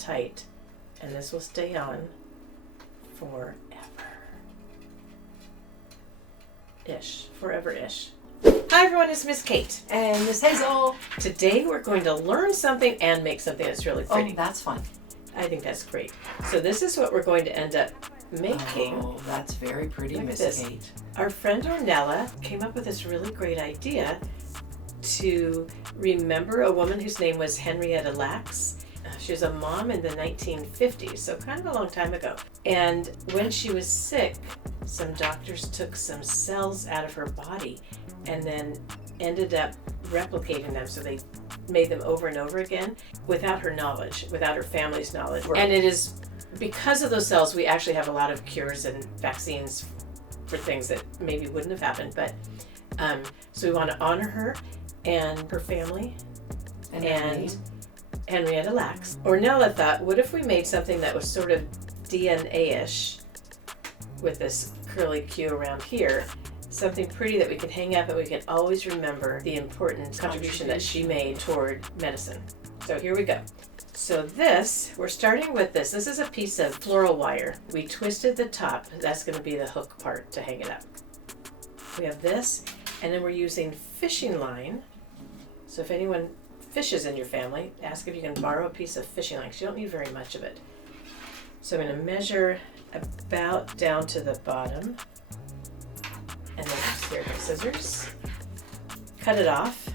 tight, and this will stay on forever. Forever-ish. Hi everyone, it's Miss Kate. And Miss Hazel. Today we're going to learn something and make something that's really pretty. Oh, that's fun. I think that's great. So this is what we're going to end up making. Oh, that's very pretty, Look at Miss this. Kate. Our friend Ornella came up with this really great idea to remember a woman whose name was Henrietta Lacks. She was a mom in the 1950s, so kind of a long time ago. And when she was sick, some doctors took some cells out of her body and then ended up replicating them. So they made them over and over again without her knowledge, without her family's knowledge. Right. And it is because of those cells we actually have a lot of cures and vaccines for things that maybe wouldn't have happened. But so we want to honor her and her family and Henrietta Lacks. Ornella thought, what if we made something that was sort of DNA-ish with this curly Q around here, something pretty that we can hang up and we can always remember the important contribution that she made toward medicine. So here we go. So this, we're starting with this. This is a piece of floral wire. We twisted the top. That's going to be the hook part to hang it up. We have this, and then we're using fishing line. So if anyone fishes in your family, ask if you can borrow a piece of fishing line, because you don't need very much of it. So I'm going to measure about down to the bottom, and then here are scissors. Cut it off.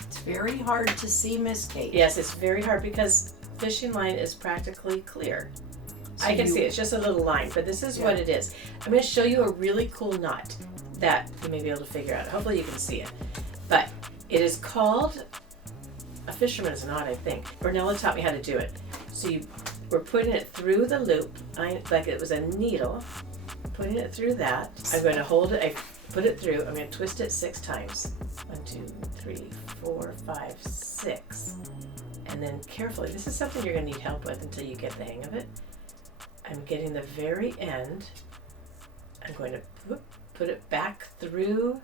It's very hard to see, Miss Kate. Yes, it's very hard because fishing line is practically clear. So I can see it's just a little line, but this is what it is. I'm going to show you a really cool knot that you may be able to figure out. Hopefully you can see it. But it is called a fisherman's knot, I think. Ornella taught me how to do it. So we're putting it through the loop, like it was a needle, putting it through that. I'm going to hold it, I put it through, I'm going to twist it 6 times. 1, 2, 3, 4, 5, 6. And then carefully, this is something you're going to need help with until you get the hang of it. I'm getting the very end. I'm going to put it back through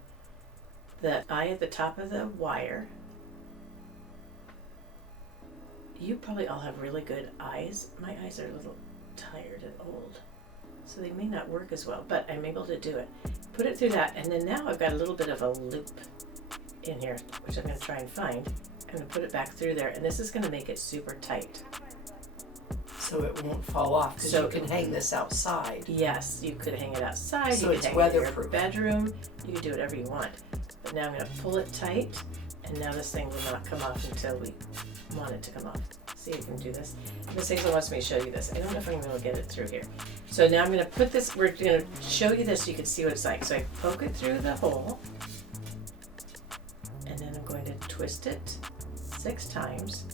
the eye at the top of the wire. You probably all have really good eyes. My eyes are a little tired and old, so they may not work as well, but I'm able to do it. Put it through that, and then now I've got a little bit of a loop in here, which I'm going to try and find. I'm going to put it back through there, and this is going to make it super tight. So it won't fall off, because you can hang this outside. Yes, you could hang it outside. So you it's could hang it in your weatherproof. bedroom. You can do whatever you want. But now I'm going to pull it tight, and now this thing will not come off until we want it to come off. See if you can do this. Miss Hazel wants me to show you this. I don't know if I'm going to get it through here. So now I'm going to put this, we're going to show you this so you can see what it's like. So I poke it through the hole, and then I'm going to twist it 6 times.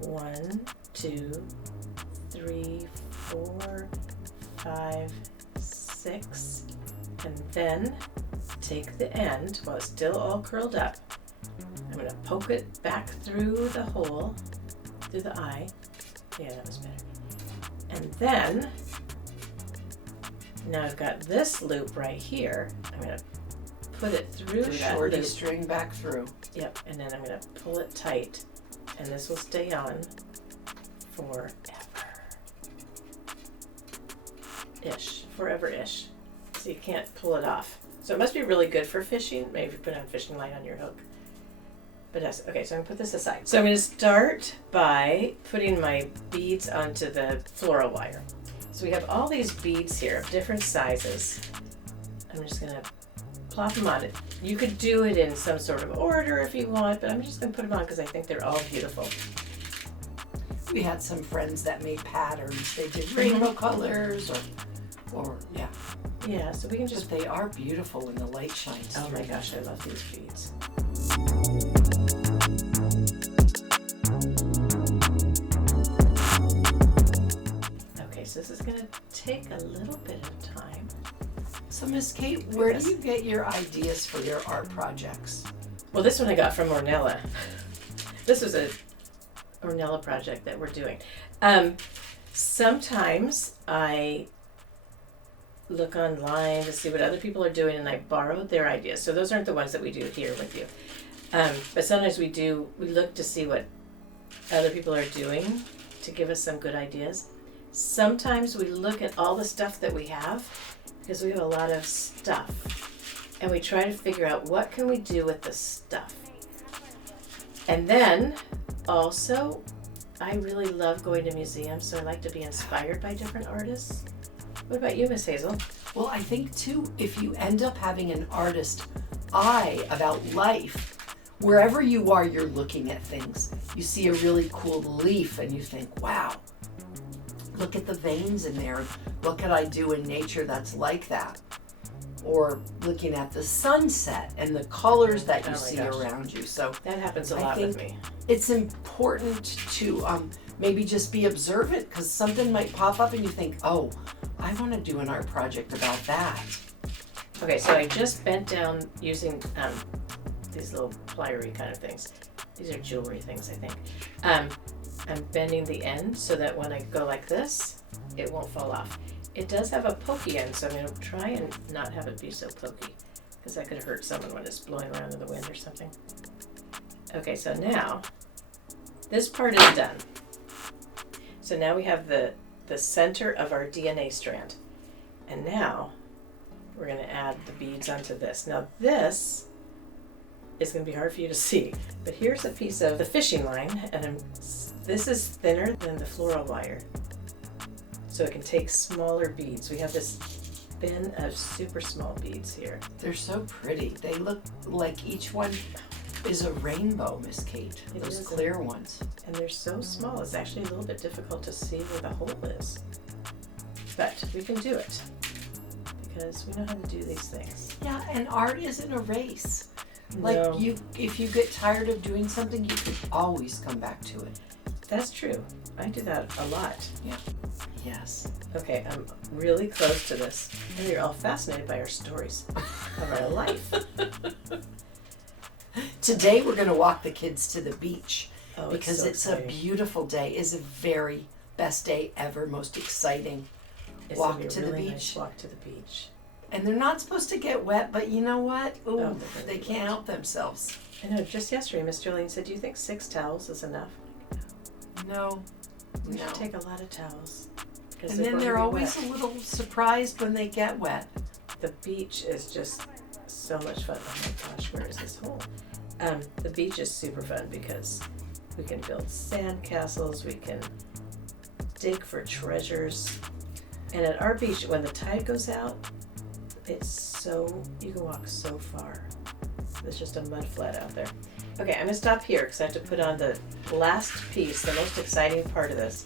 1, 2, 3, 4, 5, 6, and then take the end while it's still all curled up. I'm going to poke it back through the hole, through the eye. Yeah, that was better. And then, now I've got this loop right here. I'm going to put it through the that shorty loop. string back through. Yep, and then I'm going to pull it tight, and this will stay on forever. Forever-ish. So you can't pull it off. So it must be really good for fishing. Maybe if you put a fishing line on your hook. But that's okay, so I'm gonna put this aside. So I'm gonna start by putting my beads onto the floral wire. So we have all these beads here of different sizes. I'm just gonna plop them on it. You could do it in some sort of order if you want, but I'm just gonna put them on because I think they're all beautiful. We had some friends that made patterns. They did rainbow colors or yeah. Yeah, so we can just... But they are beautiful in the light shines. Oh my gosh, I love these beads. Okay, so this is going to take a little bit of time. So Miss Kate, where do you get your ideas for your art projects? Well, this one I got from Ornella. This was a Ornella project that we're doing. Sometimes I look online to see what other people are doing, and I borrow their ideas. So those aren't the ones that we do here with you. But sometimes we look to see what other people are doing to give us some good ideas. Sometimes we look at all the stuff that we have, because we have a lot of stuff, and we try to figure out what can we do with the stuff. And then also, I really love going to museums, so I like to be inspired by different artists. What about you, Miss Hazel? Well, I think too, if you end up having an artist eye about life, wherever you are, you're looking at things. You see a really cool leaf and you think, wow, look at the veins in there. What could I do in nature that's like that? Or looking at the sunset and the colors that you see around you. So that happens a lot with me. It's important to maybe just be observant, because something might pop up and you think, oh, I want to do an art project about that. Okay, so I just bent down using these little plier-y kind of things. These are jewelry things, I think. I'm bending the end so that when I go like this, it won't fall off. It does have a pokey end, so I'm going to try and not have it be so pokey, because that could hurt someone when it's blowing around in the wind or something. Okay, so now this part is done. So now we have the center of our DNA strand. And now we're going to add the beads onto this. Now this is going to be hard for you to see, but here's a piece of the fishing line, and this is thinner than the floral wire, so it can take smaller beads. We have this bin of super small beads here. They're so pretty. They look like each one is a rainbow, Miss Kate. Those clear ones. And they're so small, it's actually a little bit difficult to see where the hole is. But we can do it, because we know how to do these things. Yeah, and art isn't a race. No. Like if you get tired of doing something, you can always come back to it. That's true. I do that a lot. Yeah. Yes. Okay, I'm really close to this. And you're all fascinated by our stories of our life. Today we're going to walk the kids to the beach, because it's a beautiful day. It's a very best day ever, most exciting. It's walk a to really the beach. Nice walk to the beach. And they're not supposed to get wet, but you know what? Ooh, they can't help themselves. I know, just yesterday Miss Jolene said, do you think 6 towels is enough? No. We should take a lot of towels. And then they're always a little surprised when they get wet. The beach is just so much fun. Oh my gosh, where is this hole? The beach is super fun because we can build sand castles, we can dig for treasures. And at our beach, when the tide goes out, you can walk so far. There's just a mud flat out there. Okay, I'm gonna stop here because I have to put on the last piece. The most exciting part of this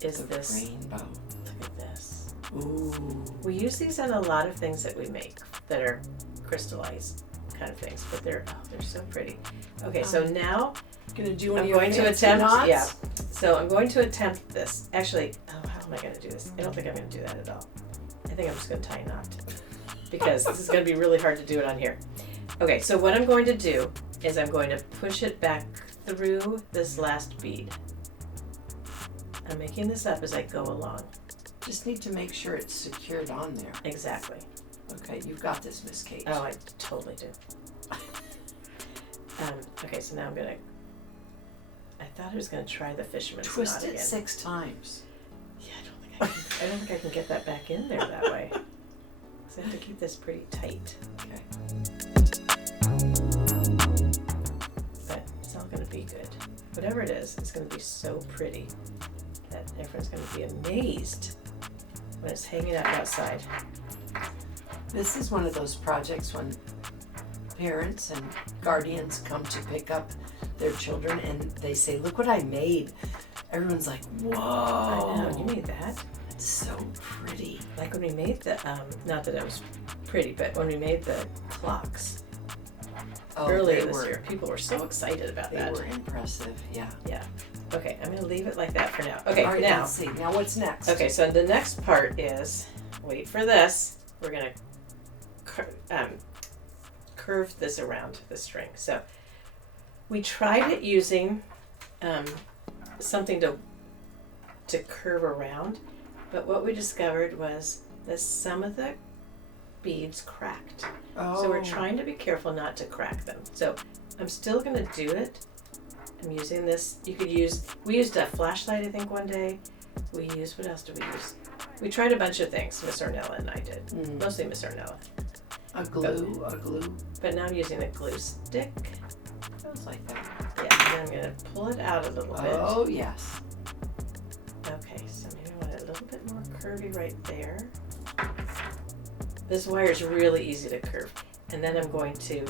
is this rainbow. Look at this. Ooh. We use these in a lot of things that we make that are crystallized kind of things, but they're so pretty. Okay, so now I'm going to attempt. knots? Yeah. So I'm going to attempt this. Actually, how am I going to do this? I don't think I'm going to do that at all. I think I'm just going to tie a knot because this is going to be really hard to do it on here. Okay, so what I'm going to do is I'm going to push it back through this last bead. I'm making this up as I go along. Just need to make sure it's secured on there. Exactly. Okay, you've got this, Miss Kate. Oh, I totally do. Okay, so now I thought I was going to try the fisherman's knot Twist it again. 6 times. Yeah, I don't think I can get that back in there that way. So I have to keep this pretty tight. Okay. But it's all going to be good. Whatever it is, it's going to be so pretty that everyone's going to be amazed when it's hanging out outside. This is one of those projects when parents and guardians come to pick up their children and they say, look what I made. Everyone's like, whoa. I know, you made that? It's so pretty. Like when we made the, not that it was pretty, but when we made the clocks earlier this year, people were so excited about that. They were impressive, yeah. Yeah. Okay, I'm going to leave it like that for now. Okay, all right, now. let's see. Now what's next? Okay, so the next part is, wait for this, we're going to curve this around the string. So we tried it using something to curve around, but what we discovered was that some of the beads cracked. Oh. So we're trying to be careful not to crack them. So I'm still going to do it I'm using this. We used a flashlight, I think, one day. What else did we use? We tried a bunch of things, Miss Ornella and I did. Mostly Miss Ornella. A glue. But now I'm using a glue stick. Sounds like that. Yeah, and I'm going to pull it out a little bit. Oh, yes. Okay, so maybe I want it a little bit more curvy right there. This wire is really easy to curve. And then I'm going to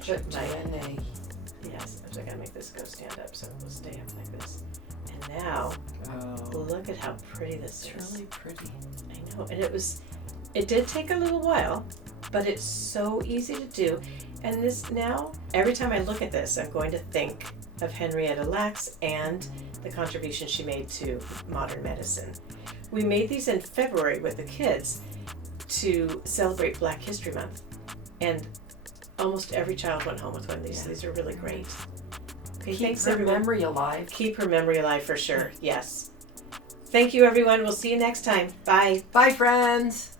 put my... Yes, I gotta make this go stand up so it will stay up like this. And now, look at how pretty this is. It's really pretty. I know, and it did take a little while, but it's so easy to do. And this now, every time I look at this, I'm going to think of Henrietta Lacks and the contribution she made to modern medicine. We made these in February with the kids to celebrate Black History Month. And almost every child went home with one of these. Yeah. These are really great. Okay, thanks everyone. Keep her memory alive. Keep her memory alive for sure, yes. Thank you everyone. We'll see you next time. Bye. Bye friends.